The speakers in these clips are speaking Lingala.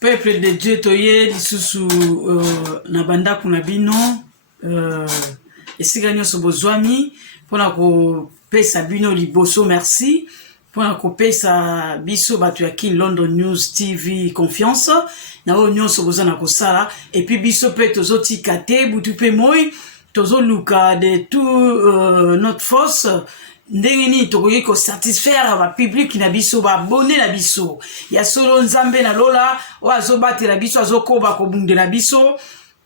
Peuple de Dieu toye lisusu na banda kuna bino esika nyonso bozwami pona ko pesa bino liboso merci pona ko pesa biso batu ya King London News TV confiance na o nyonso bozana ko sala et puis biso pe tozoti kate butu pe moi tozo luka de tout notre force ndenge ni tokoki ko satisfaire ba public na biso ba abonné na biso ya solo nzambe na lola o azobatela biso azokoba ko bundela biso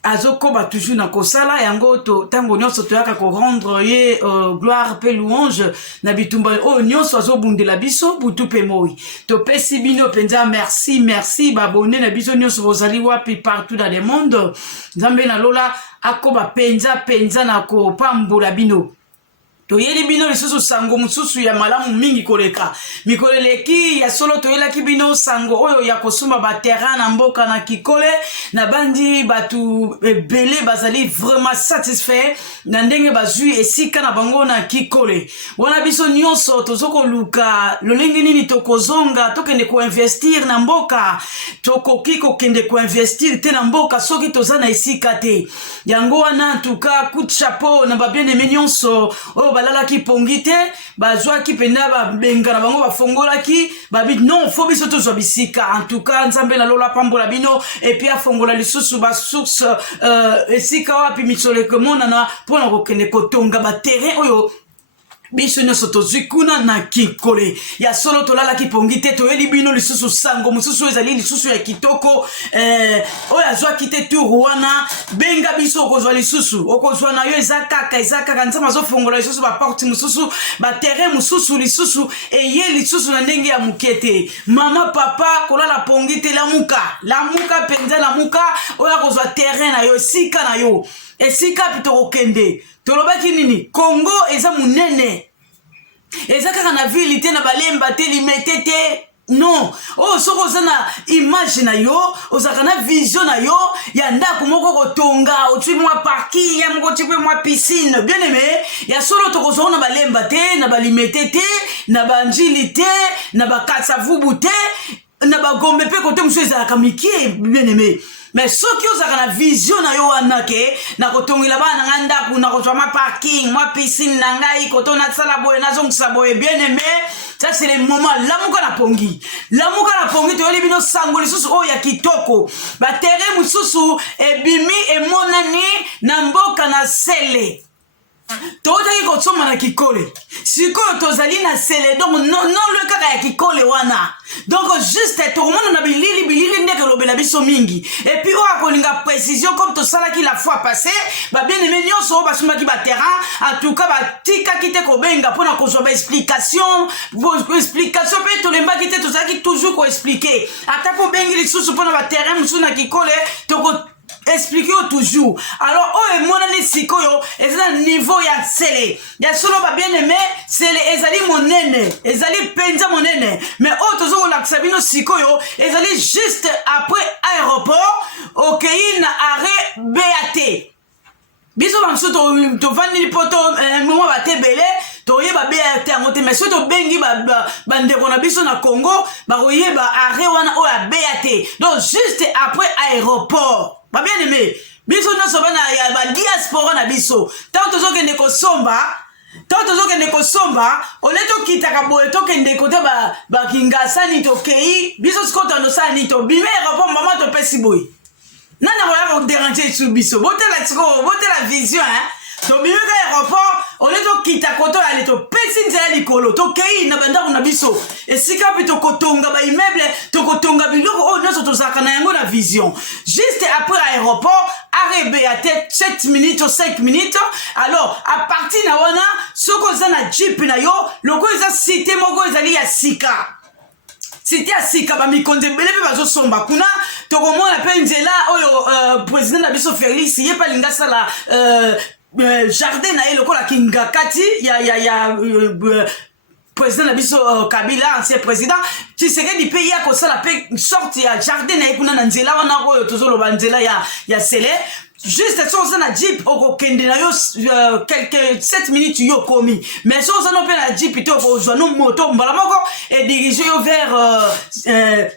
azokoba toujours na kosala yango to tango nyonso toyaka ko rendre ye gloire pe louange na bitumba o nyonso azobundela biso butu pe moi to pesi bino penza merci ba abonné na biso nyonso bozali wapi partout dans le monde nzambe na lola akoba penza na ko pambola bino toyeli bino lisusu sango mususu ya malamu mingi koleka mikoleleki ya solo toyelaki bino sango oyo ya kosumba ba terrain na mboka na Kikole na bandi batu ebele bazali vraiment satisfait na ndenge bazui esika na bango na Kikole wana biso nyonso tozoko luka lolenge nini tokozonga tokende ko investir na mboka tokoki kokende ko investir te na mboka soki tozana esika te yango wana tuka coup de chapeau na ba bien aimé nyonso balala ki pongite bazwa ki penda ba benga na bango ba fongola ki ba bit non faut biso to zo bisika en tout cas nzambe na lola pambola bino et puis a fongola lisusu ba source esika wapi misole ke mona na pona ko kene kotonga ba terrain oyo biso nyonso tozwi kuna na Kikole ya solo tolala ki pongite toyeli bino lisusu sango mususu ezali lisusu ya kitoko oyo azwa kite tour wana benga biso okozwa lisusu okozwa na yo ezakaka nzambe azofongola lisusu ba porte mususu ba terrain mususu lisusu eye lisusu na ndenge ya mukete mama papa kolala pongite lamuka penza lamuka oyo akozwa terrain na yo esika na yo esika pito okende tolobaki nini Congo eza munene eza kaka na ville te na balemba te limete te non oh soko zana image na yo ozaka na vision na yo ya ndako moko kotonga otui mwa parking ya moko tui mwa piscine bien aimé ya solo tokozona na balemba te na balimete te na banjili te na bakatsavubu te na bagombe pe kote musu ezalaka mikie bien aimé mais soki ozaka na vision na yo wana ke na kotongela bana nga ndaku na kozwa ma parking mwa piscine na ngai koto na sala boye na zongisa boye bien aimé ça c'est le moment lamuka na pongi toyeli bino sango lisusu oyo ya kitoko ba terrain mususu ebimi emonani na mboka na sele tozali kotsoma na Kikole sikoyo tozali na sele donc non le kaka ya Kikole wana donc juste tokomona na bilili ndeke lobela biso mingi et puis oyo akolinga précision comme tosalaki la fois passée ba bien aimé nyonso oyo basumaki ba terrain en tout cas batikaki te kobenga mpona kozwa ba explication mpe tolembaki te tozalaki toujours koexplike ata po bengi lisusu mpona ba terrain mosusu na Kikole expliquez toujours alors oyo emonani sikoyo eza na niveau ya sele ya solo ba bien aimé sele ezali monene ezali penza monene mais oyo tozokolakisa bino sikoyo ezali juste après aéroport okei na arrêt BAT biso banso tovandi poto moma batebele toyeba BAT yango te mais so tobengi bandeko na biso na Congo bakoyeba arrêt wana oyo ya BAT donc juste après aéroport ba bien aimé biso nyonso bana ya ba diaspora na biso tant tozokende kosomba oleto kitaka boye tokende kote ba Kingasani tokei biso sikoto andosani to bime rapport mama to pesi boye nana koya ko déranger sur biso botela vision to bime ka aéroport oleto kita koto ale to pesi nzela likolo tokei na bandako na biso esika pe tokotonga ba immeuble tokotonga biloko o nyonso tozaka na yango na vision juste après aéroport arrêt BAT 7 minutes ou 5 minutes alors à partir na wana soko za na jeep na yo loko eza cité moko ezali ya sika cité ya sika ba mikonde bele pe bazosomba kuna tokomona pe nzela oyo président na biso Félix ye pa linga sala jardin na ye lokola kingakati ya président na biso Kabila ancien président Tshisekedi pe ya kosala pe sorte ya jardin na ye kuna na nzela wana oyo tozoloba nzela ya sele juste so ça na jeep oko kende na yo quelques 7 minutes yo komi mais so ça no pe na jeep to ko zo no moto mbala moko et diriger yo vers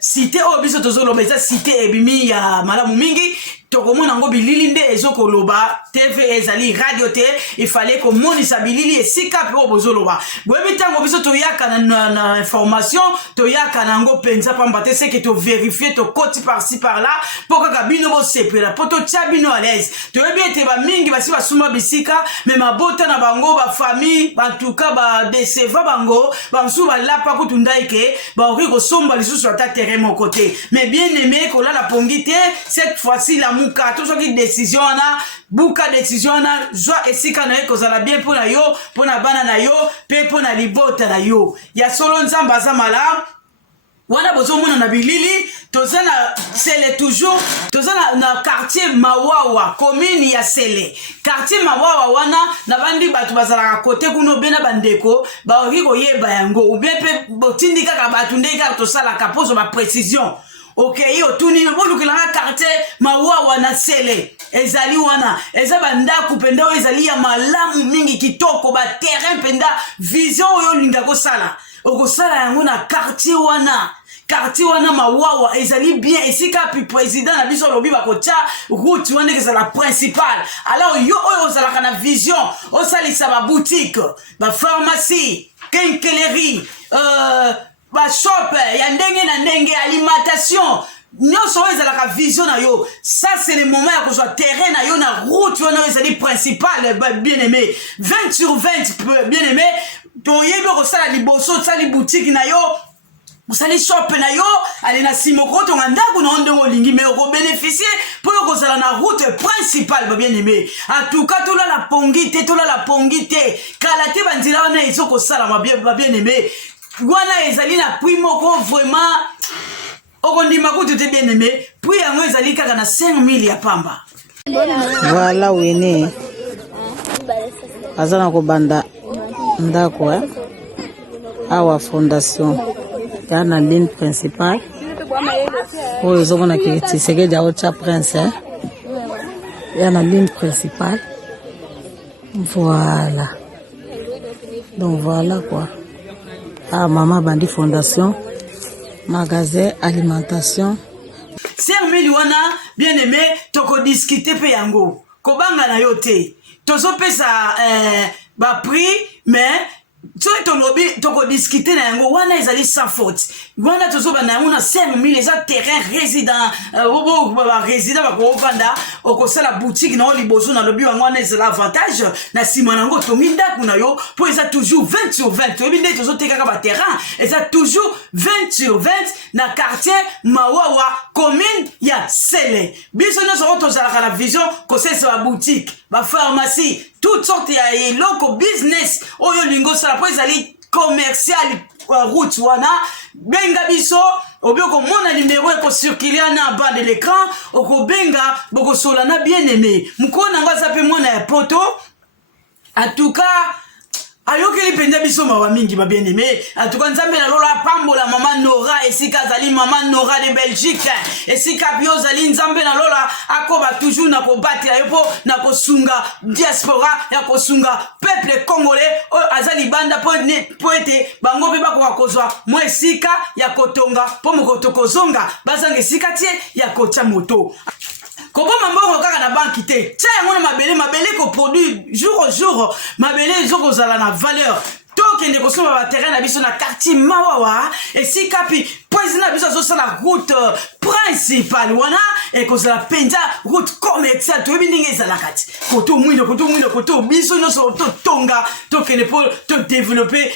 cité obiso tozolo beza cité ebimi ya malamu mingi tokomona ngo bilili nde ezokoloba TV ezali radio te il fallait que monisa bilili esika pe obozoloba boyebi tango biso toyaka na information toyaka nango penza pamba te c'est que to vérifier to koti par-ci par-là pour que bino bo sepela poto tia bino à l'aise toyebi ete ba mingi basi basuma bisika mais mabota na bango ba famille en tout cas ba deceva bango ba msu ba lapa kutundaike ba ori ko somba lisusu ata terrain mon côté mais bien aimé ko la pongite cette fois-ci la muka tout ce qui décision na buka décision na joie esika na ko zala bien pour na yo pour na bana na yo pe pour na libota na yo ya solo nzamba za mala wana bozo mona na bilili tozana sele toujours tozana na quartier Mawawa commune ya Sele quartier Mawawa wana na bandi batu bazala côté kuno bena bandeko ba oriko yeba yango ubepe botindika ka batu ndeka to sala kapozo ba précision OK yo tuni no bolukila quartier Mawawa na Sele ezali wana eza banda kupenda ezali ya malamu mingi kitoko ba terrain penda vision yo linga ko sala okosala yango na quartier wana Mawawa ezali bien esika pi président na biso lobi bakocha route wana ke la principale alors yo oyo ozalaka na vision osalisa ba boutique ba pharmacie quincaillerie ba shop ya ndenge na ndenge alimentation nyonso oyo ezalaka vision na yo ça c'est le moment ya kozwa terrain na yo na route wana ezali principale bien aimé 20 sur 20 bien aimé toyebi kosala liboso tsali boutique na yo musali shop na yo ale na simoko to ngandako na onde olingi mais ko bénéficier pour kozala na route principale bien aimé en tout cas tola la pongite kala te bandila wana ezoko sala bien aimé wana ezali na prix moko vraiment okondima kutu te bien aimé prix yango ezali kaka na 5000 ya pamba voilà wene azana ko banda ndako awa fondation yana ligne principale oyo ezomona ke Tshisekedi aocha prince yana ligne principale voilà donc voilà quoi maman bandi fondation magasin alimentation 5000 wana bien aimé toko discuter pe yango kobanga na yo te tozo pesa ba prix mais toi ton lobby toko discuter na yango wana ezali sans faute wana tozo bana yango na 5000 eza terrain résident ba résident ba ko vanda okosala boutique na liboso na lobby wango na ezala avantage na sima nango tongi ndaku na yo po eza toujours 20 sur 20 tobi nde tozo tekaka ba terrain eza toujours 20 sur 20 na quartier Mawawa commune ya Sele biso nyonso tozalaka na vision kosesa ba boutique ba pharmacie toutes sortes ya eloko business oyo lingo sala po ezali commercial route wana benga biso obioko mona numéro eko circuler na bas de l'écran oko benga boko sola na bien aimé mukona ngaza pe mona ya poto en tout cas ayokeli penza biso mawa mingi ba bien aimé en tout cas nzambe na lola pambola maman Nora esika zali maman Nora de Belgique esika bio zali nzambe na lola akoba toujours na kobati ya yopo na kosunga diaspora ya kosunga peuple congolais o azali banda po ete bango pe bako kozwa mo esika ya kotonga po mokotoko zonga bazanga esika tie ya kocha moto Koboma mbongo kaka na banki te. Tia yango na mabele ko produit jour au jour. Mabele ezoko zala na valeur. Tokende kosoma ba terrain na biso na quartier Mawawa et kapi président biso zo la route principale wana et ko la penza route commerciale to bindinga ezala kati. Koto mwindo biso nyonso to tonga tokende pour to développer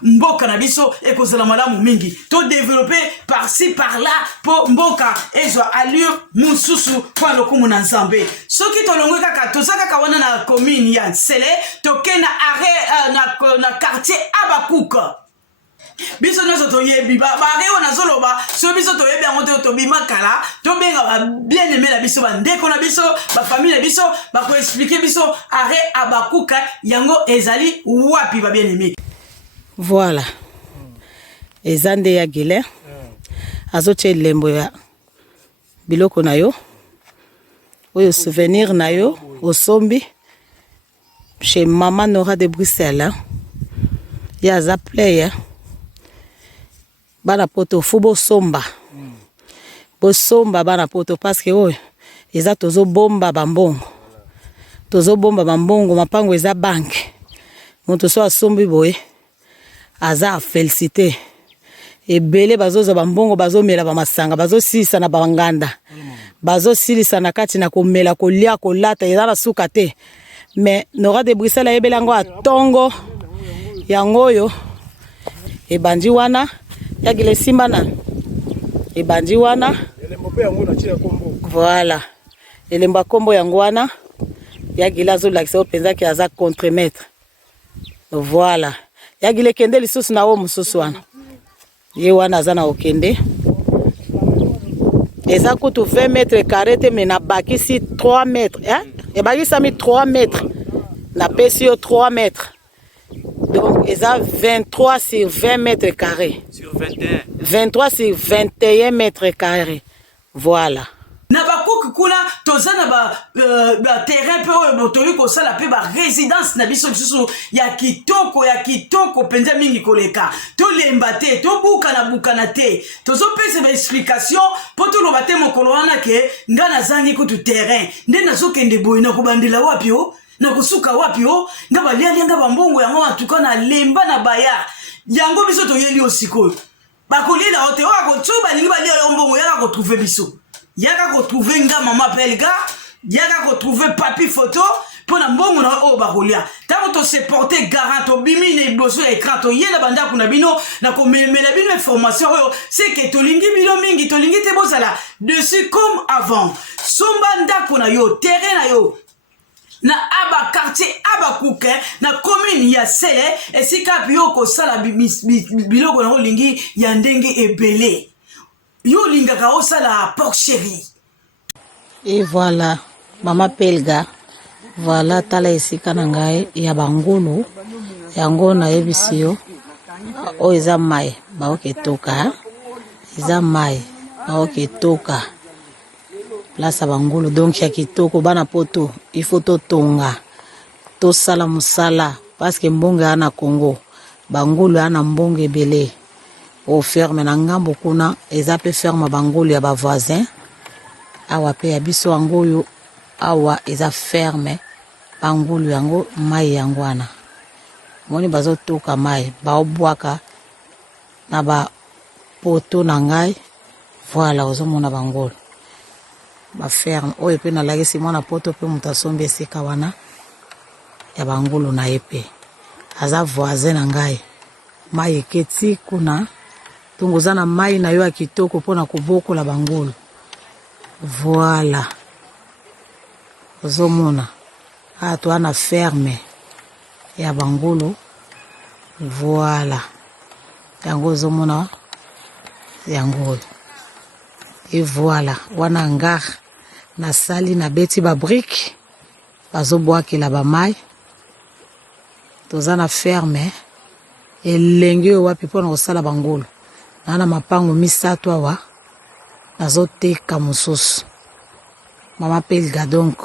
mboka na biso et ko la malamu mingi. To développer par-ci par-là pour mboka ezo allure mususu kwa lokumu na nzambe. Soki to longwe kaka to saka ka wana na commune ya Sele to kena arrêt na quartier Abakuka. Biso nyonso toyebi bareo na zoloba so biso toyebi yango te tobima kala tobenga bien aimé na biso bandeko na biso ba famille na biso ba ko expliquer biso arrêt Abakuka yango ezali wapi ba bien aimé. Voilà. Ezande ya Guilain azoche lembo ya biloko na yo oyo souvenir na yo osombi chez Maman Nora de Bruxelles. Hein? Yaza player. Bana poto fubo somba. Bosomba bana poto parce que oyo eza tozo bomba bambongo. Tozo bomba bambongo mapango eza banque. Moto so asombi boye aza félicité. Ebele bazoza bambongo bazomela bamasanga bazosisa na banganda. Bazosilisa na kati na komela kolia kolata eza na suka te. Mais Nora de Bruxelles ebele yango atongo yango yo ebandi wana yagile simba na ebandi wana voilà elemba kombo yango wana yagile azolakisa openza ki aza contremaître voilà yagile kende lisusu na wo mususu wana ye wana aza na okende eza kutu 20 mètres carrés te mais na bakisi 3 mètres hein ebakisami 3 mètres na pesi yo 3 mètres. Donc, ils ont 23 sur 20 mètres carrés. Sur 21. 23 sur 21 mètres carrés. Voilà. Na bakoki kuna toza na ba terrain pe oyo botoyi kosala pe ba résidence na biso biso ya kitoko penza mingi koleka tolemba te tobuka na te tozopesa ba explication po toloba te mokolo wana ke nga nazangi kutu terrain nde nazokende boye na kobandela wapi o na kusuka wapi o nga baliali nga bambongo yango atuka na lemba na baya yango biso toyeli osikoyo bakolela ote o akotuba lingi balia mbongo yaka ko trouver biso yaka ko trouver nga mama pelga yaka ko trouver papi photo pona mbongo na o bakolia tango to se porter garant to bimi ne boso écran to yela banda kuna bino na ko memela bino information oyo c'est que to lingi bino mingi to lingi te bozala dessus comme avant somba ndako na yo terrain na yo na aba quartier aba kuke na commune ya Sele esika biyo ko sala biloko na lingi ya ndenge ebele yo lingaka osala porc chéri. Et voilà Mama Pelga voilà tala esika na ngai ya bangulu yango na yebisi yo o eza mai baoke toka eza mai baoke toka place bangulu donc ya kitoko bana poto il faut to tonga to sala musala parce que mbongo ana Congo bangulu ana mbongo ebele o ferme na ngambo kuna eza pe ferme bangulu ya ba voisin awa pe ya biso angoyo awa eza ferme bangulu yango mai yango wana moni bazo toka mai baobwaka na ba poto na ngai voilà ozomona bangulu ba ferme oyo pe na lagisi mwana poto pe mutasombi esika wana ya bangulu na epe aza voisin na ngai mai eketi kuna tungoza na mai na yo ya kitoko pona kobokola bangulu voilà ozomona to ana ferme ya bangulu voilà yango ozomona yango et voilà wana ngar na sali na beti ba brique bazobwakela ba mai toza na ferme elenge wapi pona kosala bangulu na mapango misato awa nazoteka mosusu Mama Pelga donc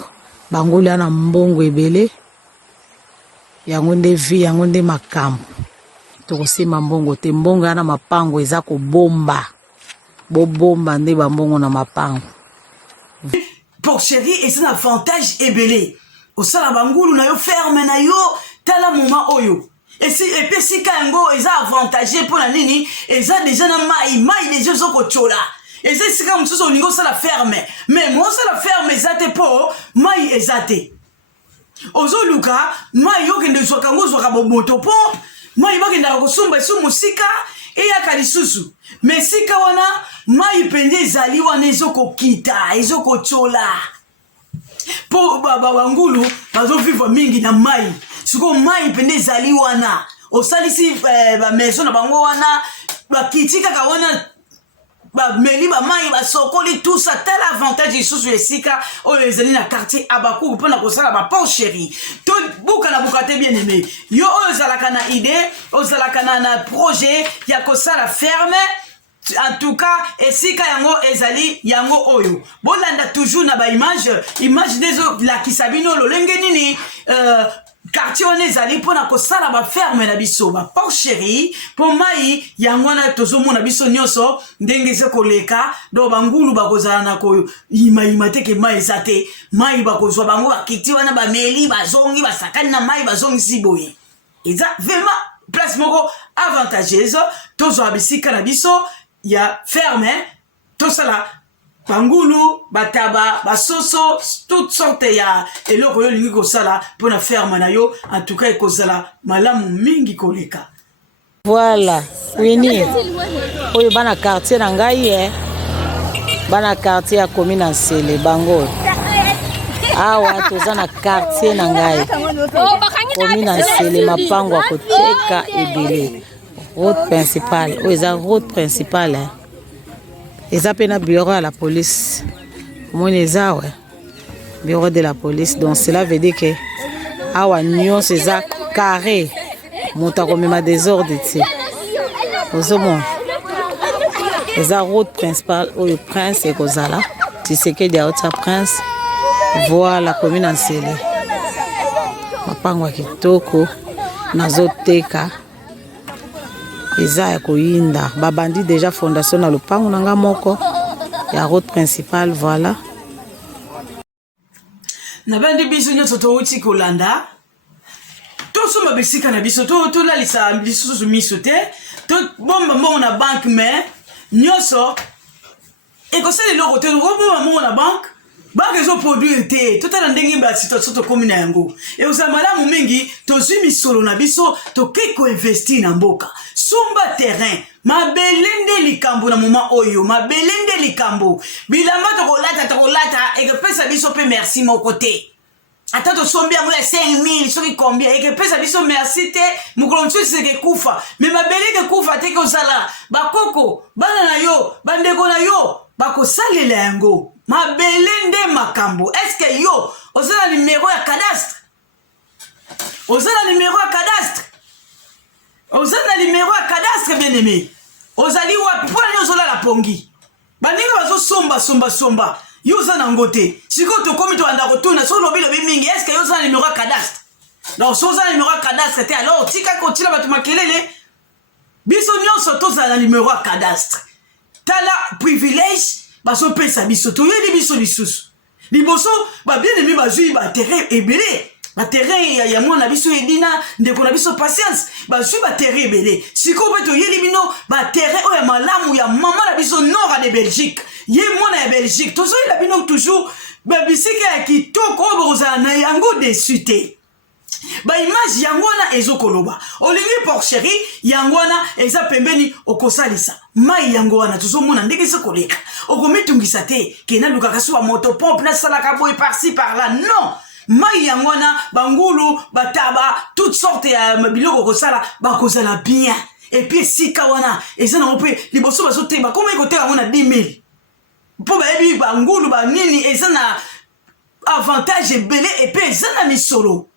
bangulu ana mbongo ebele yango nde vi yango nde makambo tokosima mbongo te mbongo ana mapango eza kobomba bobomba nde bambongo na mapango Porc chéri c'est un avantage ebele osala bangulu na yo ferme na yo tala moma oyo et puis si kango eza avantagé pour la nini eza déjà na mai déjà zoko chola et c'est si comme ça olingo ça la ferme mais moi ça la ferme ezate po mai ezate ozo luka mai yo kende so kango so ka bomoto po mai ba kende ko sumba su musika e ya kalisusu mais sika wana mai pende ezali wana ezoko kita ezoko chola po bangulu bazo vivre mingi na mai siko mai pende ezali wana osalisi ba maison na bango wana bakitika ka wana ba meli ba mai ba sokoli tout ça tel avantage isusu esika oyo ezali na quartier abaku pona kosala ba Porc chéri to buka na bukate bien aimé yo oyo zalaka na idée ozalaka na projet ya kosala ferme en tout cas esika yango ezali yango oyo bolanda toujours na ba image dezo la kisabino lolenge nini quartier on ezali pona ko sala ba ferme na biso ba porcherie po mai yango na tozomona biso nyoso ndenge se koleka do bangulu bakozala na ko ima te ke mai ezate mai bakozwa bango akiti wana ba meli bazongi basakani na mai bazongi siboye eza vraiment place moko avantageuse tozwa bisika na biso ya ferme tosala bangulu bataba basoso toutes sortes ya eloko yo lingi kosala pona ferme na yo en tout cas ekozala malamu mingi koleka. Voilà Winnie oyo bana quartier na ngai bana quartier ya commune Nsele bango awa toza na quartier na ngai commune Nsele mapango akoteka ebele route principale oyo eza route principale eza pe na bureau à la police omoni eza bureau de la police donc cela veut dire que awa nyonso eza carré moto akomema désordre ti ozomona eza route principale oyo prince ekozala Tshisekedi aota prince voilà commune Nsele mapango ya kitoko nazoteka eza ya koyinda babandi déjà fondation na lopango nanga moko ya route principale voilà na bandi biso nyonso touti kolanda tosomba bisika na biso tolalisa lisusu miso te tobomba mbongo na banke mais nyonso ekosala eloko te obomba mbongo na banke banke ezoproduire te totala ndenge basituation tokomi na yango ekozala malamu mingi tozwi misolo na biso toke koinvestir na mboka sumba terrain mabele nde likambo na moma oyo mabele nde likambo bilamba tokolata ekepesa biso pe merci moko te ata tosombi yango ya 5000 soki combien ekepesa biso merci te mokolo mosusu ekekufa me mabele ekekufa te kozala bakoko bana na yo bandeko na yo bakosalela yango mabele nde makambo eske yo oza na numero ya cadastre oza na numero ya cadastre oza na numero ya cadastre bien aimé ozali wapi mpona nini ozolala pongi bandenge bazosomba yo oza nango te sikoyo tokomi toanda kotuna so lobi mingi eske yo oza na numero ya cadastre donc so oza na numero ya cadastre te alors tika kotina bato makelele biso nyonso tozala na numero ya cadastre tala privilège bazopesa biso toyeli biso lisusu liboso babien aimé bazwi baterrain ebele baterrain ya mwana biso edina ndeko na biso patience bazwi baterrain ebele sikoyo mpe toyeli bino baterrain oyo ya malamu ya mama na biso nord de Belgique ye mwana ya Belgique tozoyela bino toujours babisika ya kitoko oyo bokozala na yango desu te baimage yango wana ezokoloba olingi porcherie yango wana eza pembeni okosalisa mai yango wana tozomona ndenge ezokoleka okomitungisa te kena lukaka so moto pompe nasalaka boye par-ci par-là non mai yango wana bangulu bataba toutes sortes ya biloko okosala bakozala bien et puis esika wana eza nango mpe liboso bazoteba koma ekoteka yango na 10 000 mpo bayebi bangulu banini eza na avantage ebele epe eza na misolo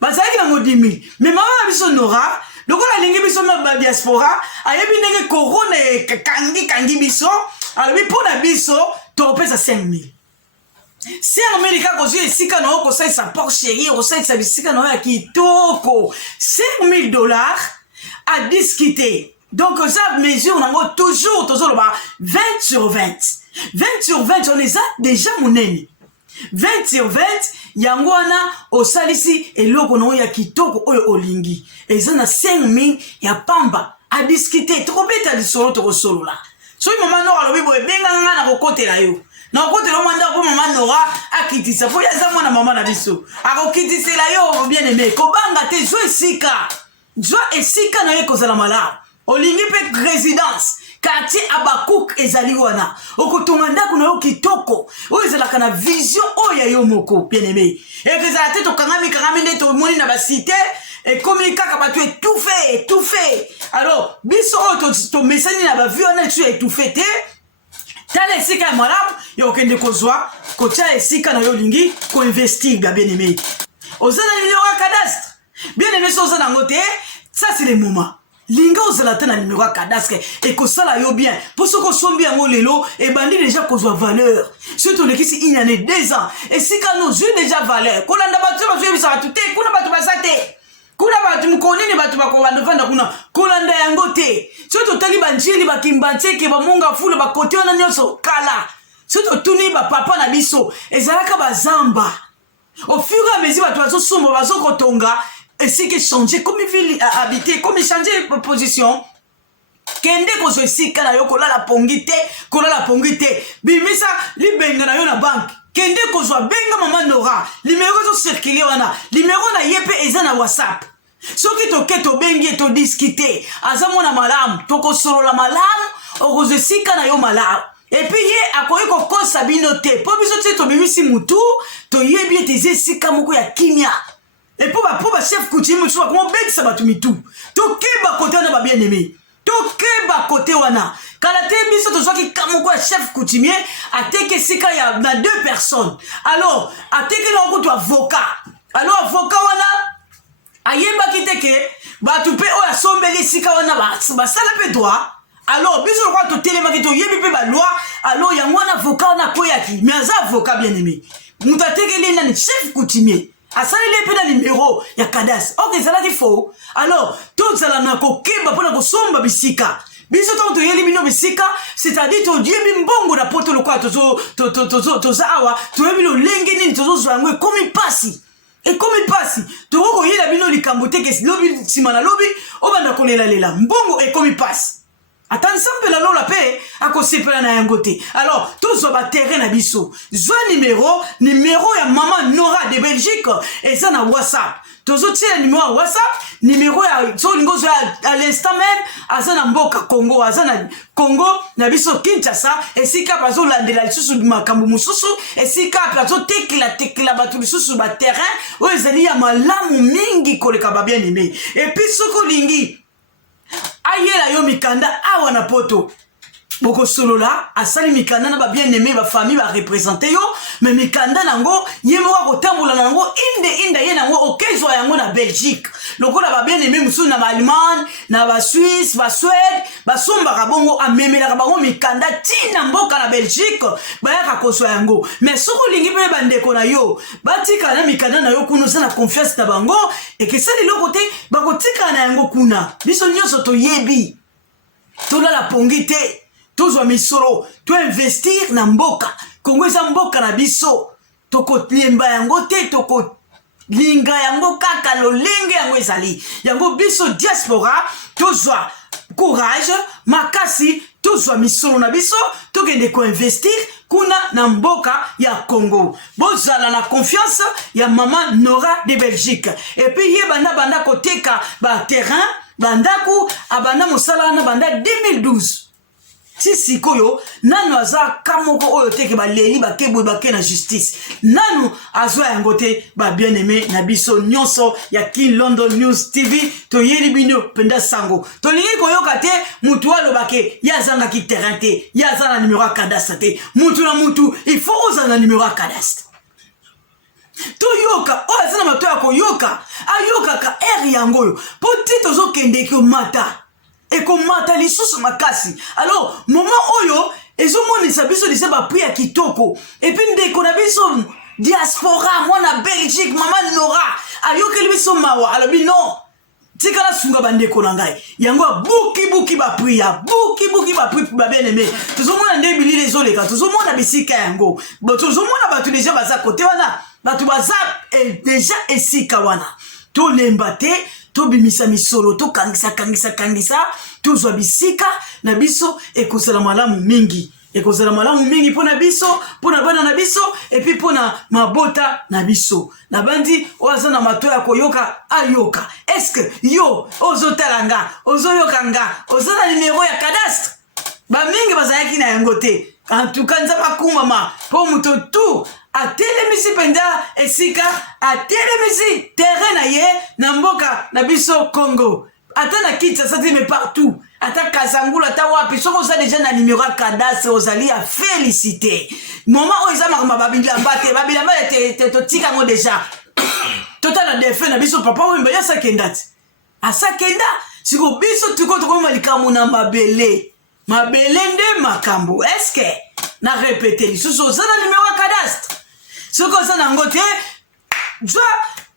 bazalaki nango 10 000 me mama na biso nora lokola alingi biso na diaspora ayebi ndenge korona kangi biso alobi mpo na biso topesa 5 000 5 000 kaka kozwi esika na yo kosalisa porcherie kosalisa bisika na yo ya kitoko 5 000 $ à discuter donc ça mesure nango toujours tozoloba 20 sur 20 20 sur 20 on eza déjà monene 20 sur 20 yango wana osalisi eloko na ya kitoko oyo olingi eza na 5 000 ya pamba a discuter tokobeta lisolo tokosolola soki mama nora alobi boye benganga na kokotela yo na kokotela mwanda po mama nora akitisa po yaza mwana mama na biso akokitisela yo bien aimé kobanga te zwa esika na ye kozala malamu olingi pe résidence quartier Abakouk ezali wana okotonga ndako na yo kitoko oyo ezalaka na vision oyo ya yo moko bien aimé ekezala te tokangami nde tomoni na basite ekomi kaka bato étouffé alors biso oyo tomesani na bavie wana etu ya étouffé te tala esika ya malamu yokende kozwa kotia esika na yo olingi koinvestir bien aimé oza na numero ya cadastre bien aimé so oza nango te ça c'est le moment linga ozala te na numéro ya cadastre ekosala yo bien mpo soki osombi yango lelo ebandi déjà kozwa valeur soki tolekisi une année 2 ans esika nozwi déjà valeur kolanda bato oyo bazoyebisaka tu te kuna bato baza te kuna bato mokonini bato bakobanda vanda kuna kolanda yango te soki totali banjeli bakimbantieke bamonga fula bakote wana nyonso kala soki totuni bapapa na biso ezalaka bazamba au fur et à mesure bato bazosomba bazokotonga esika changer comme ville habiter comme changer position kende kozwa esika na yo kolala pongi te bimisa libenga na yo na banque kende kozwa benga mama Nora numéro ezocircule wana numéro na ye mpe eza na whatsapp soki toke tobengi todiscute aza mwana malamu tokosolola malamu okozwa esika na yo malamu epuis ye akoki kokosa bino te mpo biso te tobimisi mutu toyebi ete eza esika moko ya kimia epo bachef coutumier mosusu bakomobetisa bato mitu tokeba kote wana babien-aimé tokeba kote wana kala te biso tozwaki moko ya chef coutumier ateke esika ya na 2 personnes alors ateke na kutu avocat alors avocat wana ayebaki teke bato mpe oyo asombeli esika wana basala mpe droit alors biso lokwa totelemaki toyebi mpe baloi alors yango wana avocat wana akweyaki mais aza avocat bien-aimé moto atekeli nani chef coutumier asaleli mpe na numéro ya cadastre ok ezalaki faux alors tozala na kokeba mpona kosomba bisika biso ntango toyeli bino bisika c'est-à-dire toyebi mbongo na poto lokola toza awa toyebi lolenge nini tozozwa yango ekomi pasi tokokoyela bino likambo te kesi lobi nsima na lobi obanda kolelalela mbongo ekomi pasi ata nsambela lola mpe akosepela na yango te alors tozwa baterrain na biso zwa numéro ya mama Nora de Belgique eza na whatsapp tozotia numéro ya whatsapp numéro ya so lingo zwa à l'instant même aza na mboka Congo aza na Congo na biso Kinshasa esika bazolandela lisusu makambo mosusu esika bazotekela bato lisusu baterrain oyo ezali ya malamu mingi koleka babien-aimé epuis soki olingi ayela yo mikanda awa na poto boko solola asali mikanda na ba bien-aimé ba famille ba représenter yo mais mikanda nango yemoka kotambola nango inde ye nango okezwa yango na Belgique lokola ba bien-aimé musu na ba Allemagne na ba Suisse ba Suède ba sombaka bongo amemela bango mikanda tina mboka na Belgique bayaka kozwa yango mais soko lingi pe bandeko na yo batika na mikanda na yo kuno sana confiance na bango ekesali lokote bakotika na yango kuna biso nyonso toyebi tolala pongi te tozwa misolo to investir na mboka Kongo eza mboka na biso tokolemba yango te tokolinga yango kaka lolenge yango ezali yango biso diaspora tozwa courage makasi tozwa misolo na biso tokende koinvestir kuna na mboka ya Congo bozala na confiance ya mama Nora de Belgique et puis ye banda koteka ba terrain bandaku abanda mosala na banda 2012 si koyo nanu aza kamoko oyo teke baleli bakeboy bake na justice nanu azwa yango te ba bien-aimé na biso nyonso ya King London News TV toyeli bino penda sango tolingi koyoka te mutu alobake yazanga ki terrain te yazana numéro ya cadastre te mutu na mutu il faut ozana numéro ya cadastre toyoka oyo azana mato ya koyoka ayokaka ere yango oyo po ti tozokende komata ekomata lisusu makasi alors moment oyo ezomonisa biso lise bapri ya kitoko epuis ndeko na biso diaspora mwana Belgique mama Nora ayokeli biso mawa alobi non tikala sunga bandeko na ngai yango buki bapri ya buki bapri ba bien-aimé tozomona nde bilili ezoleka tozomona bisika yango tozomona bato deja baza kote wana bato baza deja esika wana tolemba te tobimisa misolo tokangisa tozwa bisika na biso ekozala malamu mingi mpona biso mpona bana na biso epi mpona mabota na biso na bandi oyo aza na mato ya koyoka ayoka eske yo ozotala nga ozoyoka nga oza na numero ya cadastre bamingi bazalaki na yango te antuka nzambe akumama mpo moto tu atelemisi mpenza esika atelemisi terrain na ye na mboka na biso Congo ata na Kinshasa te mais partout ata Kasangulu ata wapi soko oza deja na numéro ya cadastre ozali ya félicité moment oyo eza makambo babilamba te totika yango deja totala defe na biso papa wemba ye asakenda te asakenda siko biso tuko tokoma likambo na mabele nde makambo. Est-ce que na répéter lisusu ozana numéro ya cadastre soko ozana ngo te jwa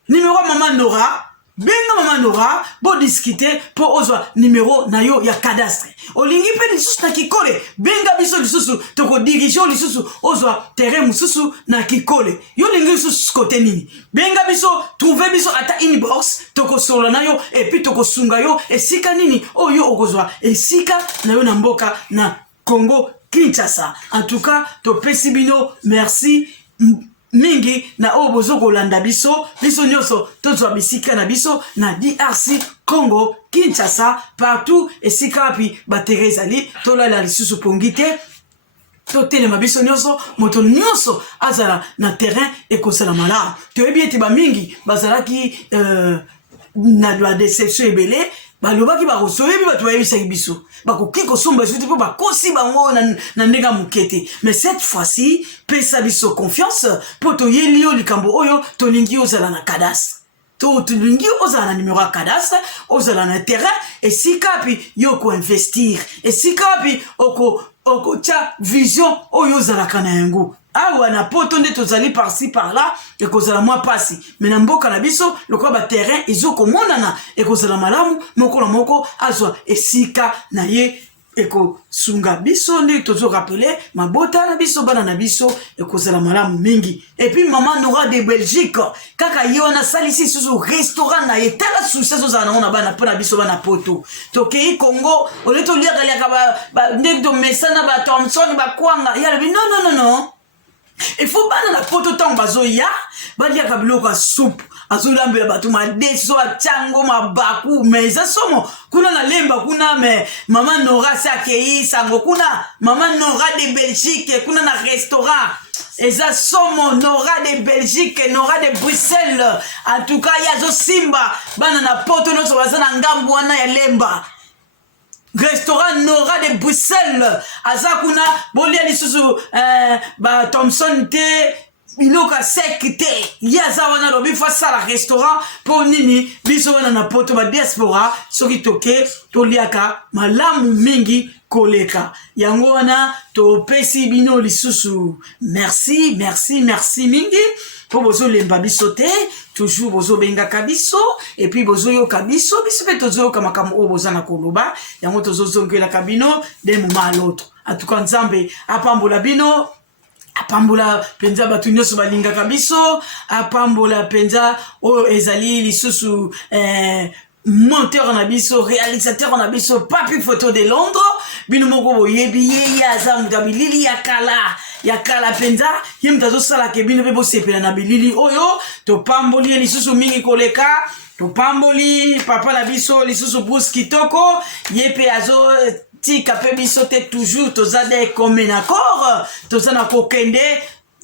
numéro Maman Nora benga Maman Nora bo discuter po ozwa numéro na yo ya cadastre olingi pe lisusu na kikole benga biso lisusu toko diriger lisusu ozwa terrain mususu na kikole yo lingi lisusu côté nini benga biso trouver biso ata inbox toko solo na yo et puis toko sunga yo esika nini oyo okozwa esika na yo na mboka na Congo Kinshasa. En tout cas to pesi bino merci mingi na obozo kolanda biso nyoso tozwa bisika na biso na DRC Congo Kinshasa partout esika api batereza li tolala lisusu pongite totelema biso nyoso moto nyoso azala na terrain ekosala malamu toyebi ete bamingi bazalaki na la déception ebele balobaki bakosoyebi bato bayebisaki biso bakoki kosomba biso te mpo bakosi bango na ndenge ya mokete. Mais cette fois-ci pesa biso confiance mpo toyeli yo likambo oyo tolingi ozala na cadastre tolingi ozala na numéro ya cadastre ozala na terrain esika api yo koinvestir esika api okotia vision oyo ozalaka na yango awa na poto nde tozali par-ci par-là ekozala mwa pasi me na mboka na biso lokola baterrain ezokomonana ekozala malamu moko na moko azwa esika na ye ekosunga biso nde tozorapele mabota na biso bana na biso ekozala malamu mingi. Et puis Maman Nora de Belgique kaka ye wana salisi susu restaurant na ye tala succès ozala nango na bana mpo na biso bana poto tokei Congo ole toliakaliaka ndenge tomesana ba Thompson bakwanga yalobi non il faut bana na poto ntango bazoya baliaka biloko ya soupe azolambela bato madeso atiango mabaku me eza somo kuna na lemba kuna me Maman Nora se akei sango kuna Maman Nora de Belgique kuna na restaurant eza somo Nora de Belgique Nora de Bruxelles en tout cas yazo simba bana na poto nyonso baza na ngambu wana ya lemba restaurant Nora de Bruxelles azakuna bolia lisusu ba Thompson te iloka sek te yaza wana lobi fasala restaurant pour nini biso wana na poto ba diaspora soki toke toliaka malamu mingi koleka yango wana to pesi bino lisusu merci mingi po bozo lemba biso te toujours bozo benga kabiso et puis bozo yo kabiso biso pe tozo yo kamakamu o boza na koloba yango tozo zongela kabino de moment à l'autre. En tout cas nzambe apambola bino apambola penza batu nyonso balingaka biso apambola penza oyo ezali lisusu monteur na biso réalisateur na biso papi photo de Londres bino moko boyebi ye aza muta bilili ya kala penza ye mutazo sala ke bino pe bosepela na bilili oyo topamboli lisusu mingi koleka topamboli papa na biso lisusu Bruce Kitoko ye pe azo tika pe biso te toujours toza de comme un accord toza na kokende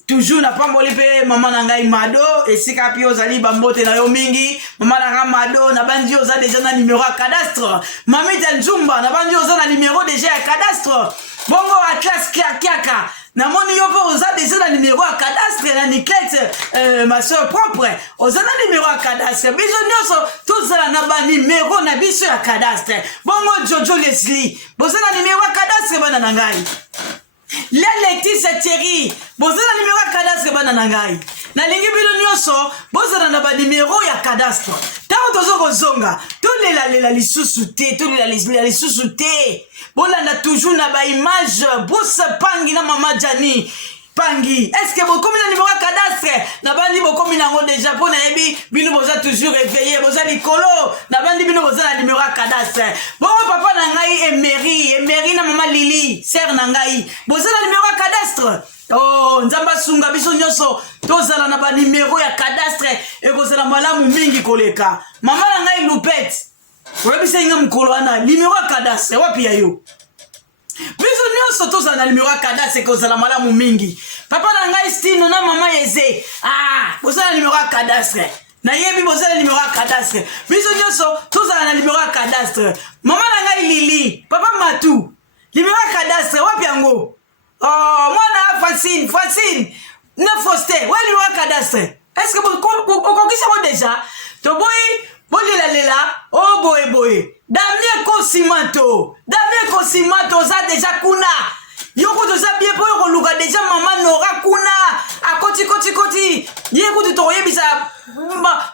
toujours na pamboli pe Maman na ngai Mado esika pi ozali bambote na yo mingi Maman na ngai Mado na bandi oza déjà na numéro ya cadastre Mami Nzumba na bandi oza na numéro déjà ya cadastre bongo Atlas Kiaka na moni yo po oza déjà na numéro ya cadastre na Niklete ma soeur propre oza na numéro ya cadastre biso nyonso tozala na ba numéro na biso ya cadastre bongo Jojo Leslie boza na numéro ya cadastre bana na ngai la Laetitia Thierry bozala numéro ya cadastre bana na ngai nalingi bino nyonso bozala na ba numéro ya cadastre tango tozo kozonga tolela lisusu te bolanda toujours na ba image Bruce Pangi na Mama Jani Pangi est-ce que bokomi na numéro ya cadastre na bandi bokomi nango déjà po na yebi bino boza toujours réveillé boza likolo na bandi bino boza na numéro ya cadastre bongo papa na ngai Emery na Mama Lili sœur na ngai boza na numéro ya cadastre oh nzamba sunga biso nyonso tozala na ba numéro ya cadastre ekozala malamu mingi koleka mama na ngai Lupette oyebisa inga mukolo wana numéro ya cadastre wapi ya yo biso nyonso tozala na numéro ya cadastre ekozala malamu mingi papa na ngai Stino na mama Yeze bozala na numéro ya cadastre na yebi bozala na numéro ya cadastre biso nyonso tozala na numéro ya cadastre mama na ngai Lili papa Matu numéro ya cadastre wapi yango oh mwana Francine na Foster ouais numéro ya cadastre est-ce que okokisa ko déjà to boy bolela oh boye Damien Kosimato za déjà kuna yoko toza bien po yoko luka déjà maman Nora kuna akoti yeko tutoyebisa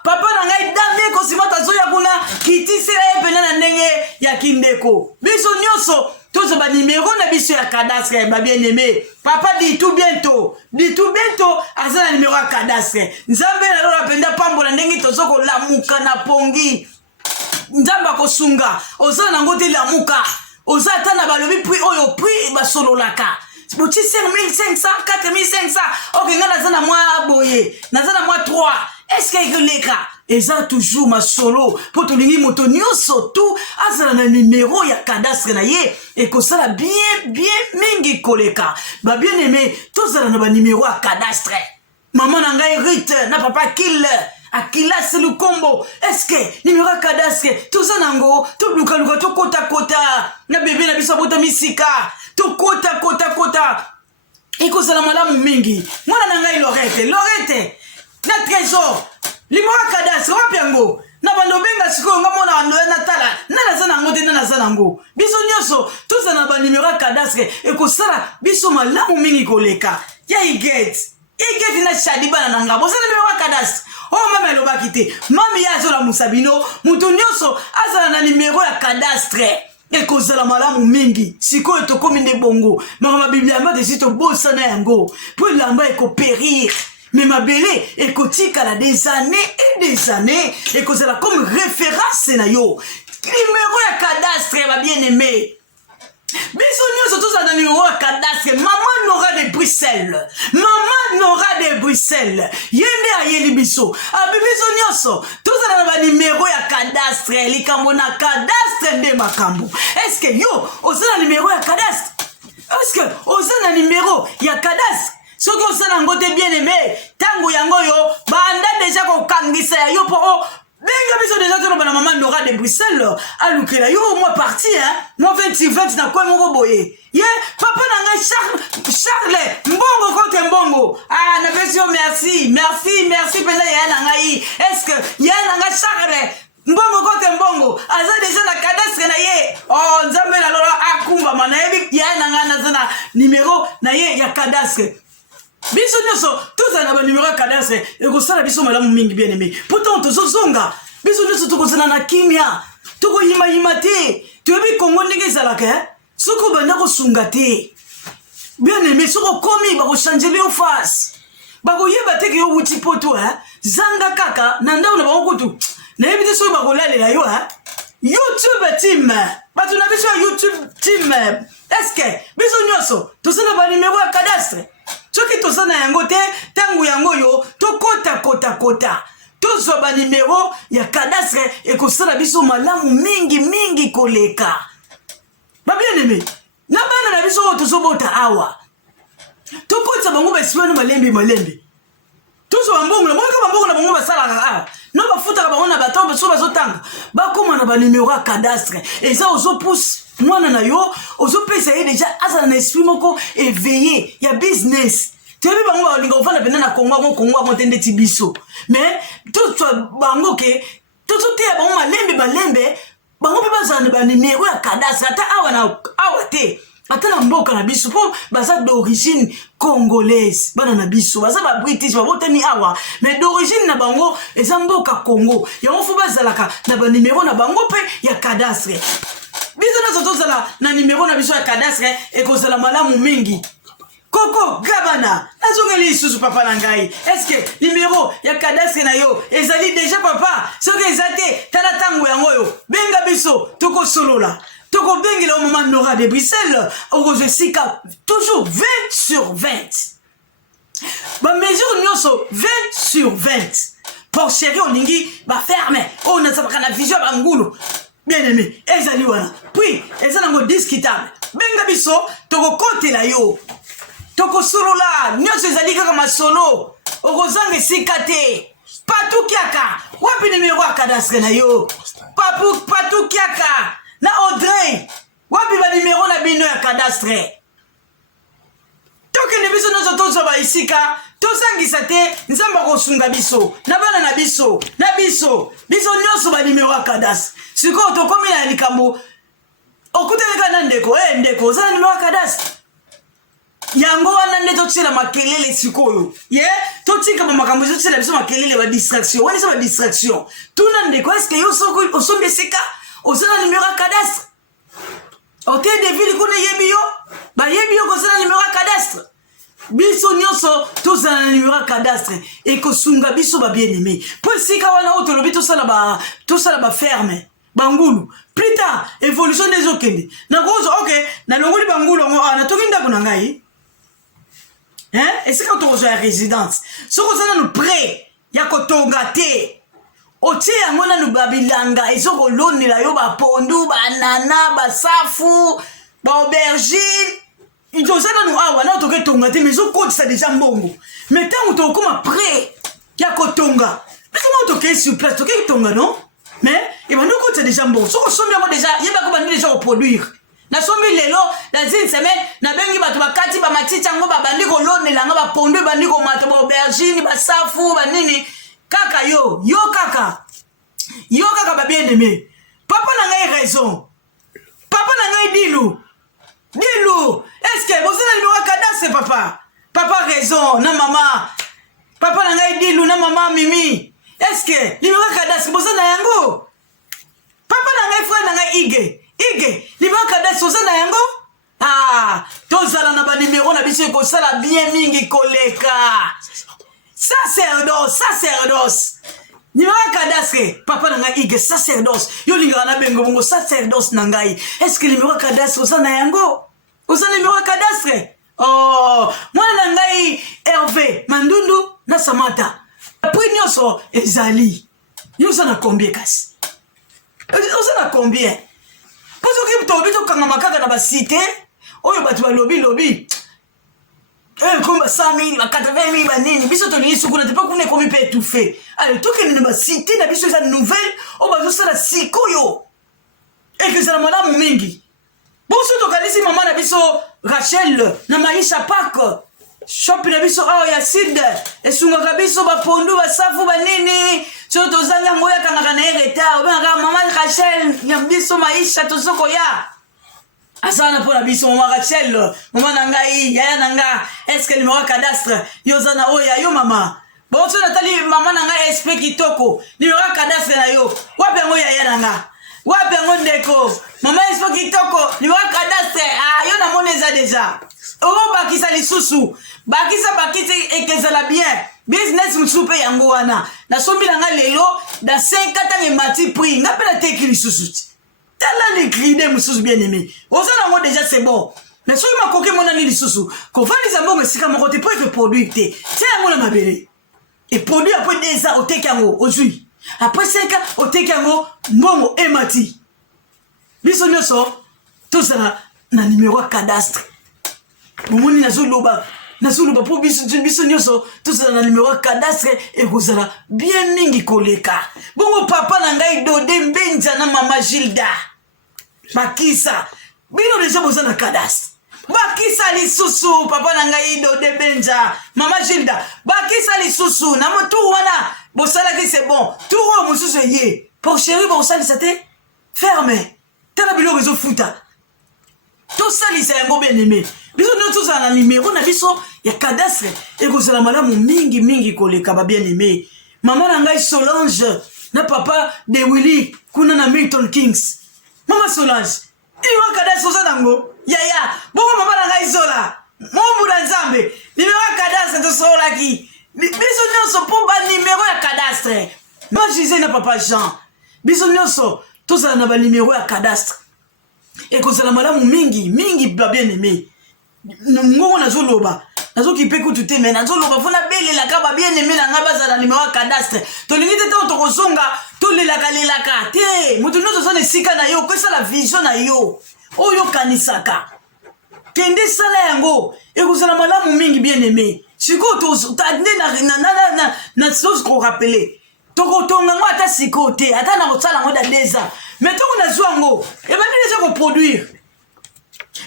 papa na ngai Damien Kosimato azoya kuna kitisela epena na ndenge ya kindeko biso nyonso tozo ba numéro na biso ya cadastre ba bien aimé papa dit tout bientôt azana numéro ya cadastre nzambe na lola penda pambo na ndenge tozo ko lamuka na pongi nzamba kosunga oza nango te lamuka oza tana balobi puis oyo puis basololaka boti 5500 4500 ok nga nazana mwa boye nazana mwa 3 est-ce que leka eza toujours ma solo po tolingi moto nyonso tout azala na numéro ya cadastre na ye ekosala bien mingi koleka ba bien aimé tozala na ba numéro ya cadastre maman na ngai Rite na papa Kill Akila c'est le combo. Est-ce que numéro cadastre tout ça nango tout luka to kota na bébé na biso bota misika to kota eko sala malamu mingi mwana na ngai Lorette na trésor numéro cadastre wapiango na bando benga siko nga mona ando na tala na za nango te na za nango biso nyoso tout ça na ba numéro cadastre eko sala biso malamu mingi koleka ya igeti na shadiba na ngabo ça numéro cadastre oh mama elobaki te mami ya azola musabino mutu nyonso azala na numéro ya cadastre ekozala malamu mingi sikoyo tokomi nde bongo mama biblia yamba desi tobosana yango po elamba ekopérir mais mabele ekotikala des années et des années ekozala comme référence na yo numéro ya cadastre ba bien aimé biso nyonso tozala na numéro ya cadastre maman Nora de Bruxelles yende ayeli biso abi biso nyonso tozala na ba numéro ya cadastre likambo na cadastre nde makambo est-ce que yo ozala numéro ya cadastre est-ce que ozala numéro ya cadastre soki osala yango te bien aimé tango yango yo banda déjà kokangisa ya yo po benga biso déjà toloba na maman Nora de Bruxelles alukela yo moi parti moi 20 na kwa moko boye ye papa na ngai Charles mbongo kote mbongo na besio merci penda ya na ngai est-ce que ya na ngai Charles mbongo kote mbongo aza déjà na cadastre na ye oh nzambe na lola akumba mana yebi ya na ngai na zana numéro na ye ya cadastre biso nyonso tozala na ba numéro ya cadastre ekosala biso malamu mingi bien aimé pourtant tozozonga biso nyonso tokozala na kimia tokoyima te toyebi kongo ndenge ezalaka soki obanda kosunga te bien aimé soki okomi bakochangele yo face bakoyeba teke yo wuti poto zanga kaka na ndako na bango kutu nayebi te soki bakolalela yo YouTube team bato na biso ya YouTube team est-ce que biso nyonso tozala ba numéro ya cadastre soki tozana yango te tango yango yo tokota tozwa ba numéro ya cadastre ekosala biso malamu mingi koleka ba bien aimé na bana na biso tozobota awa tokotsa bango basibano malembe tozwa mbongo na mbongo na bango basalaka no bafutaka bango na batombe so bazotanga bakoma na ba numéro ya cadastre eza ozopousse mwana na yo ozopesa ye déjà azala na esprit moko éveillé ya business toyebi bango balinga kofanda pena na kongo yango te ndeti biso mais tozwa bango ke tozoteya bango malembe bango mpe bazala na banimero ya cadastre ata awa te ata na mboka na biso mpo baza d'origine congolaise bana na biso baza babritish babotami awa mais d'origine na bango eza mboka congo yango fo bazalaka na banimero na bango mpe ya cadastre biso nyonso tozala na numéro na biso ya cadastre ekozala malamu mingi Coco Gabana nazongeli lisusu papa na ngai est-ce que numéro ya cadastre na yo ezali déjà papa soki eza te tala tango yango yo benga biso tokosolola tokobengela maman Nora de Bruxelles okozesika toujours 20 sur 20 ba mesure nyonso 20 sur 20 pour chéri olingi ba ferme on nazabaka na vision bangulu bien aimé ezali wana puis eza nango discutable benga biso tokokotela yo tokosolola nyonso ezali kaka masolo okozanga esika te patukiaka wapi numéro ya cadastre na yo patukiaka na Audrey wapi ba numéro na bino ya cadastre tokende biso nyonso tozwa ba esika tosangisa te nzambe akosunga biso na bana na biso biso nyonso banimero ya cadastre sikoyo tokomi na likambo okuteleka na ndeko ndeko oza na nimero ya cadastre yango wana nde totiela makelele sikoyo ye totika bamakambo ezotiela biso makelele badistraction wana eza badistraction tuna ndeko eske yo soki osombi esika oza na nimero ya cadastre hotel de ville kuna yebi yo bayebi yo koza na nimero ya cadastre biso nyonso tozala na nimero ya cadastre ekosunga biso babien-aimé mpo esika wana oyo tolobi tosala baferme bangulu plus tard évolution nde ezokende nakozwa ok nalongoli bangulu yango natoki ndako na ngai esika tokozwa ya résidence soki oza nanu prêt ya kotonga te otie yango nanu babilanga ezokolonela yo bapondu banana basafu baaubergine oza nanu awa na otoki etonga te mais ezokotisa deja mbongo mais ntango tokokoma prêt ya kotonga bisomo tokei sur place tokei tonga non mais ebandi okotisa deja mbongo soki osombi yango deja yebako bandi deja koproduire nasombi lelo dans une semaine nabengi bato bakati bamatiti yango babandi kolonelanga bapondu ebandi komata baaubergine basafu banini kaka yo kaka babien-aimé papa na ngai raison papa na ngai dilu eske bozala nimero ya cadastre papa raison na mama papa na ngai dilu na mama mimi eske nimero ya cadastre boza na yango papa na ngai frère na ngai ige nimero ya cadastre oza na yango tozala na banimero na biso ekosala bien mingi koleka sacerdoce nimero ya cadastre papa na ngai ige sacerdoce yo lingaka na bengo bongo sacerdoce na ngai eske nimero ya cadastre oza na yango oza nimero ya cadastre mwana na ngai hervé mandundu na samata prix nyonso ezali yo oza na combien kasi oza na combien po soki tobi tokangama kaka na basite oyo bato balobi comme 100 000 80 000 banini biso tolingi sukuna te mpo kuna ekomi mpe étouffé ale tokende na basite na biso eza nouvelle oyo bazosala sikoyo ekezala malamu mingi boso tokanisi mama na biso rachel na maisha pak shopi na biso awa ya sid esungaka biso bapondu basafu banini so tozangi yango oyakangaka na ye retard obengaka mama rachel ya biso maisha tozokoya azana mpo na biso mama rachel mama na ngai yaya na nga eske nimero ya cadastre yo oza na oyo ya yo mama boso natali mama na ngai esprit kitoko nimero ya cadastre na yo wapi yango yaya na nga wapi yango ndeko mama esprit kitoko nimero ya cadastre yo namoni eza deja bakisa lisusu bakisi ekezala bien business mosusu mpe yango wana nasombi na nga lelo da 5 ntango emati prix nga mpe nateki lisusu ti tala likride mosusu bien aimé oza nango déjà c'est bon mais soki makoki monani lisusu kovandisa mbongo esika moko te mpo eke produire te tia yango na mabele eproduire apres 2 ans oteki yango ozwi apres 5 ans oteki yango mbongo emati biso nyonso tozala na nimero ya cadastre omoni nazoloba mpo biso nyonso tozala na nimero ya cadastre ekozala bien mingi koleka bongo papa na ngai dode mbenja na mama gilda bakisa bino deja boza na cadastre bakisa lisusu papa na ngai dode benja mama gilda bakisa lisusu na motour wana bosalaki c'est bon tour oyo mosusu eye pour chéri bosalisa te ferme tala biloko ezofuta tosalisa yango bien aimé biso nde tozala na nimero na biso ya cadastre ekozala malamu mingi koleka ba bien aimé mama na ngai Solange na papa de Willy kuna na Milton Kings mama Solange nimero ya cadastre oza nango yaya bongo mama na ngai Zola mombuda nzambe nimero ya cadastre tosololaki biso nyonso mpo banimero ya cadastre mama Gisèle na papa Jean biso nyonso tozala na banimero ya cadastre ekozala malamu mingi ba bien aimé ngongo nazoloba nazokipe kutu te me nazoloba mpona belelaka ba bien aimé na ngai bazala nimero ya cadastre tolingi te ntango tokozonga tolelaka te moto nyonso oza na esika na yo okosala vision na yo oyo okanisaka kende sala yango ekozala malamu mingi bien aimé sikoyo nde na sosi korapele tokotonga ngo ata sikoyo te ata na kosala yango da 2 ans mais ntongo nazwa yango ebandi deja koproduire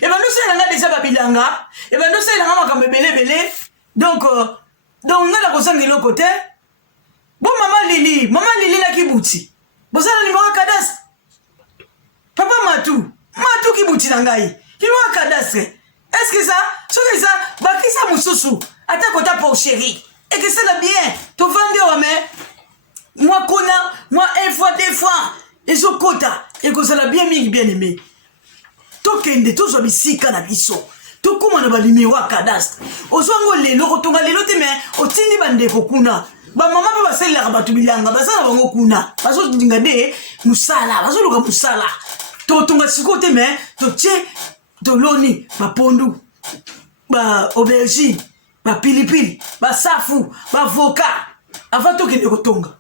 ebandi osalelanga deja babilanga ebandi osalelanga makambo ebele donc donc nga na kozanga le côté bon maman Lili na kibuti bosala numéro cadastre papa Matou kibuti na ngai numéro cadastre est-ce que ça soki ça bakisa mususu ata kota pour chéri et que ça va bien to vendre mais moi kona moi une fois deux fois et so kota et que ça va bien mingi bien aimé to kende to zo bisika na biso to kuma na ba numéro cadastre ozwango lelo kotonga lelo te mais otindi bande kokuna ba mama ba basela ba tubilanga basala bango kuna baso dinga de musala baso luka musala to tonga sikote mais to tche to loni ba pondu ba aubergine ba pilipili ba safu ba avocat avant to kende kotonga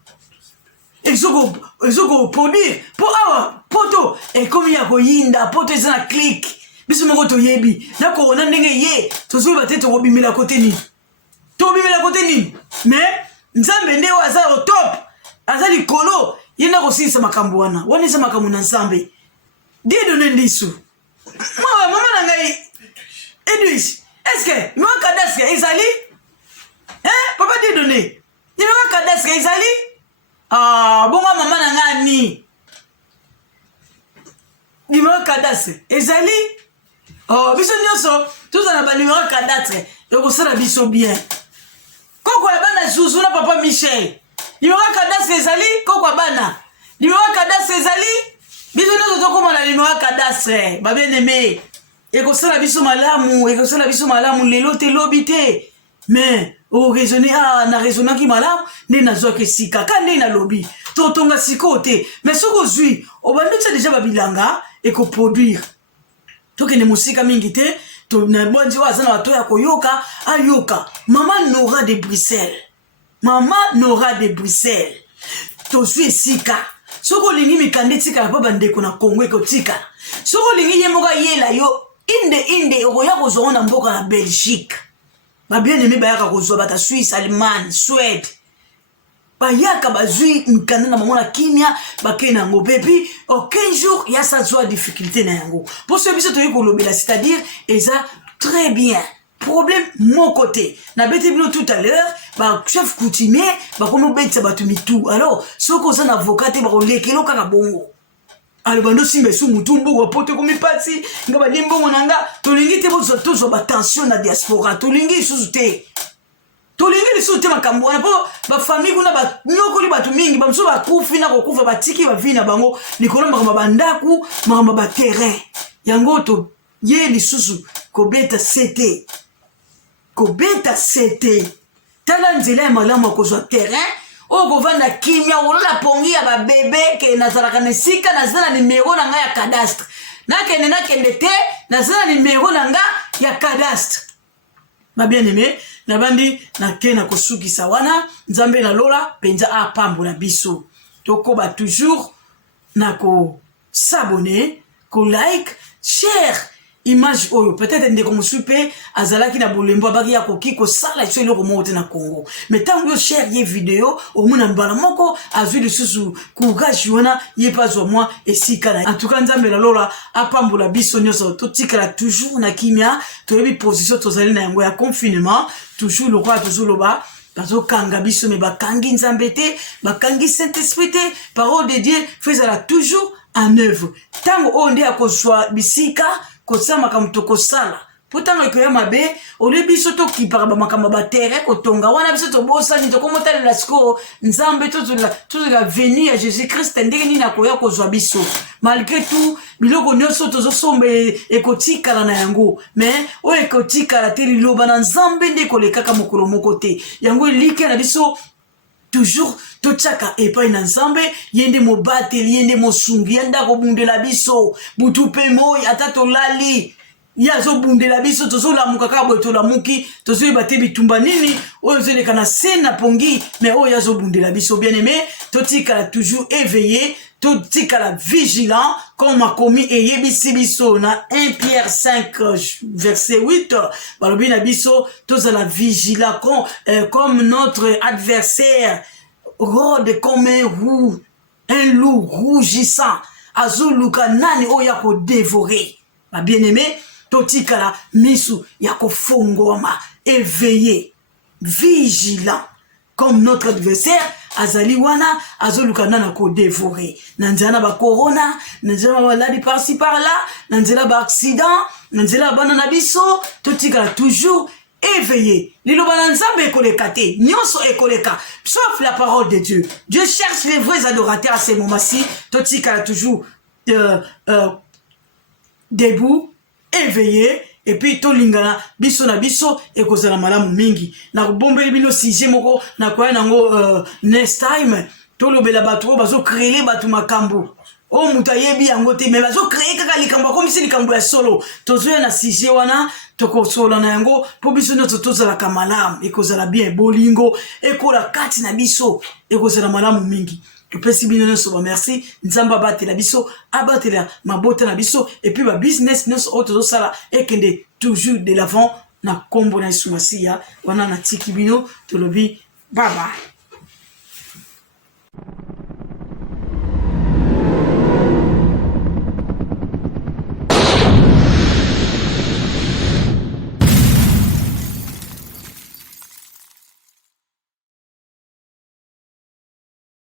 ezoko produire po awa poto e komi ya koyinda poto ezana click biso moko to yebi na ko na ndenge ye to zo ba te to bimela côté ni mais nzambe nde aza au top aza likolo yena kosilisa makambo wana isa makambo na nzambe die donne ndisu mama na ngai Edwige est-ce que moi cadastre ezali papa die donne ni moi cadastre ezali bonga mama na ngani numéro cadastre ezali biso nyonso tozana ba numéro cadastre ekosala biso bien koko ya bana Zouzou na papa Michel numéro cadastre ezali koko ya bana numéro cadastre ezali biso nyonso tokoma na numéro cadastre ba bien aimé ekosala biso malamu lelo te lobi te mais raisonner na raisonnaki malamu nde nazwaki sika ka nde na lobi totonga siko te mais soki ozwi obandutisa deja babilanga ekoproduire tokende mosika mingi te na bonzi oyo aza na bato ya koyoka ayoka mama Nora de Bruxelles tozwi esika soki olingi mikanda etikala mpo bandeko na Congo ekotikala soki olingi ye moko ayela yo inde okoya kozwa na mboka na Belgique babien aimé bayaka kozwa bata Suisse Allemagne Suède bayaka bazwi mikanda na bango na kimia bakei na yango pepi aucun jour ya sa zwa difficulté na yango pour ce biso toyi kolobela c'est-à-dire eza très bien problème mon côté na beti bino tout à l'heure ba chef coutumier ba komo betisa batu mitu alors soko za na avocat te ba kolekelo kaka bongo alors bando simba su mutumbu wa pote komi pati nga ba limbongo nanga tolingi te bozo tozo ba tension na diaspora tolingi susu te tolingi lisu te makambo na po ba famille kuna ba nyokoli batu mingi ba mso ba kufi na kokufa batiki ba vina bango likolo makamba bandaku makamba ba terrain yango to ye lisusu kobeta sete tala nzela ya malamu akozwa terrain oyo kovanda kimia olola pongi ya babebe ke nazalaka na esika naza na nimero na ngai ya cadastre nakende te naza na nimero na ngai ya cadastre babien aimé nabandi nake na kosukisa wana nzambe nalola mpenza apambola biso tokoba toujours na kosabone kolike share image oyo peut-être ndeko mosusu mpe azalaki na bolembo abaki ya koki kosala iso eloko moko te na Congo mais ntango yo share ye video omona mbala moko azwi lisusu courage wana ye mpe azwa mwa esika na en tout cas nzambe nalola apambola biso nyonso totikala toujours na kimia toyebi position tozali na yango ya confinement toujours lokola tozoloba bazokanga biso me bakangi nzambe te bakangi Saint-Esprit te parole de Dieu faisala toujours en œuvre ntango oyo nde akozwa bisika kosala makambo tokosala po ntango ekoya mabe ole biso tokipaka bamakambo batere kotonga wana biso tobosani tokomotalela sikoyo nzambe tozela veni ya jésus christ ndenge nini akoya kozwa biso malgré tout biloko nyonso tozosomba ekotikala na yango mais oyo ekotikala te liloba na nzambe nde ekolekaka mokolo moko te yango elike na biso toujours totiaka epai na nzambe ye nde mobateli ye nde mosungi ye nde akobundela biso butu mpe moi ata tolali ye azobundela biso tozolamuka kaka boye tolamuki tozoyeba te bitumba nini oyo ezoleka na se na pongi mais oyo ye azobundela biso bien aimé totikala toujours éveillé totikala vigilant comme akomi eyebisi biso na 1 Pierre 5 verset 8 balobi na biso tozala vigilant comme notre adversaire rôde comme un loup rougissant azoluka nani oyo ya kodévorer bien aimé totikala misu ya kofongwama éveillé vigilant comme notre adversaire azali wana azolukana na ko dévorer nanzana ba corona nanzana maladi par-ci par-là nanzana ba accident nanzana bana na biso totika toujours éveillé liloba na nzambe ekoleka te nyonso ekoleka sauf la parole de Dieu. Dieu cherche les vrais adorateurs à ces moments-ci totika toujours debout éveillé. Et puis to lingana biso na biso ekozala malamu mingi na bombeli bino sujet moko na kwa nango next time to lobela bato bazo créer bato makambo o mutayebi yango te mais bazo créer kaka likambo comme si likambo ya solo tozoya na sujet wana tokosola na yango po biso nyoto tozala kamalamu ekozala bien bolingo ekola kati na biso ekozala malamu mingi. Topesi bino nyonso ba merci nzamba batela biso abatela mabota na biso et puis ba business nyonso oyo tozosala ekende toujours de l'avant na kombo na Yesu Masiya wana na tiki bino tolobi bye bye.